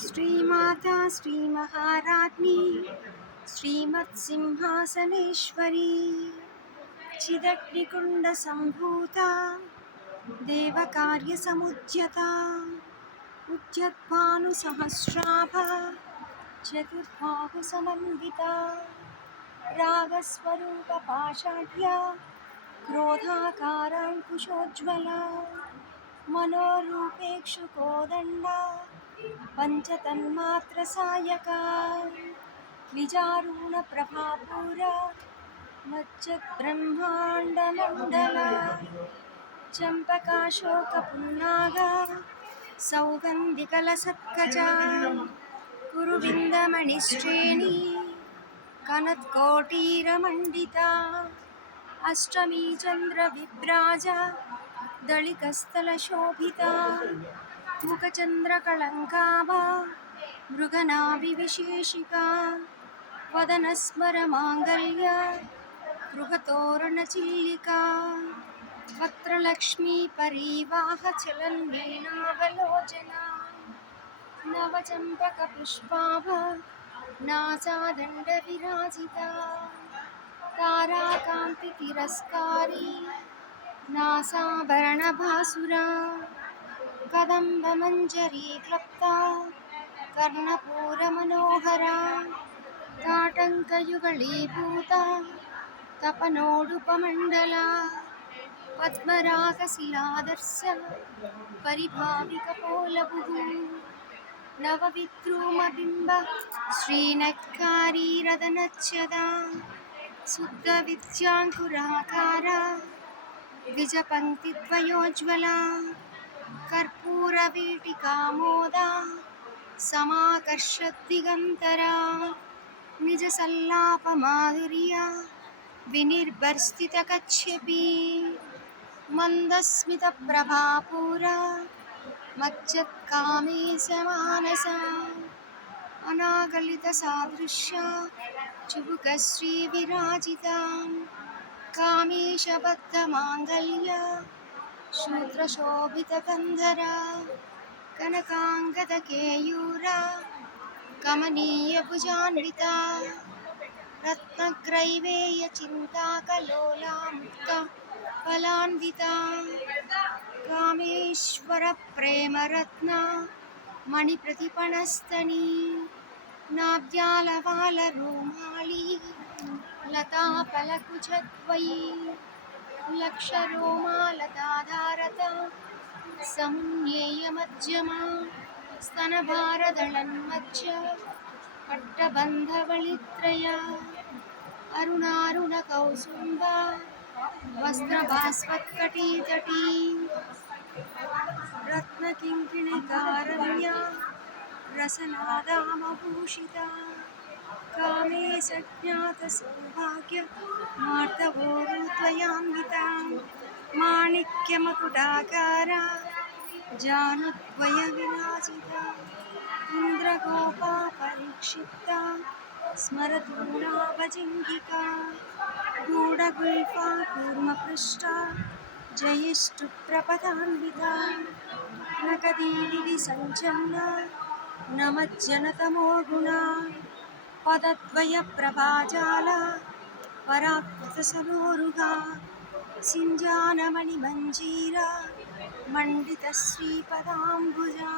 श्रीमाता श्रीमहाराज्ञी श्रीमत्सिंहासनेश्वरी चिदग्निकुण्डसम्भूता देवकार्यसमुद्यता उद्यद्भानुसहस्राभा चतुर्बाहुसमन्विता रागस्वरूपपाषाढ्या क्रोधाकाराङ्कुशोज्ज्वला मनोरूपेक्षुकोदण्डा पञ्चतन्मात्रसायका निजारूणप्रभापूरा मज्जद्ब्रह्माण्डमण्डला चम्पकाशोकपुन्नागा सौगन्धिकलसत्कजा कुरुविन्दमणिश्रेणी कनत्कोटीरमण्डिता अष्टमी चन्द्रविभ्राजा दळिकस्थलशोभिता मुखचन्द्रकलङ्काभा मृगनाभिविशेषिका वदनस्मरमाङ्गल्य गृहतोरणचिल्लिका वक्त्रलक्ष्मी परिवाहचलन्वीणावलोचना नवचम्पकपुष्पाभा नासादण्डविराजिता ताराकान्तितिरस्कारी नासाभरणभासुरा कदम्बमञ्जरी क्लप्ता कर्णपूरमनोहरा ताटङ्कयुगलीभूता तपनोडुपमण्डला पद्मरागशिलादर्श परिभाविकपोलभुः नवविद्रुमबिम्ब श्रीनक्कारीरदनच्छदा शुद्धविद्याङ्कुराकारा द्विजपङ्क्तिद्वयोज्ज्वला कर्पूरवीटिकामोदा समाकर्षद्दिगन्तरा निजसल्लापमाधुर्या विनिर्भर्स्थितकच्छपी मन्दस्मितप्रभापूरा मज्जत्कामेशमानसा अनागलितसादृश्या चुबुकश्रीविराजिता कामेशबद्धमाङ्गल्य शूद्रशोभितकन्धरा कनकाङ्गदकेयूरा कमनीयभुजान्विता रत्नग्रैवेयचिन्ताकलोला मुक्ता फलान्विता कामेश्वरप्रेमरत्ना मणिप्रतिपणस्तनी नाभ्यालवालरोमाली लताफलकुचद्वयी लक्षरोमालताधारता समुन्नेयमध्यमा स्तनभारदळन्मज्ज पट्टबन्धवलित्रया अरुणारुणकौसुम्बा वस्त्रभास्वत्कटीतटी रत्नकिङ्किणिकारण्या रसनादामभूषिता कामे सज्ञातसौभाग्य मार्दवोरुद्वयान्विता माणिक्यमकुटाकारा जानुद्वयविराजिता इन्द्रगोपा परीक्षिता स्मरतूणाभजिङ्गिका गूढगुल्फा कूर्मपृष्ठा जयिष्ठुप्रपदान्विता नकदीलिसञ्चन्ना नमज्जनतमो गुणा पदद्वयप्रभाजाला पराकृतसरोरुहा सिञ्जानमणिमञ्जीरा मण्डितश्रीपदाम्बुजा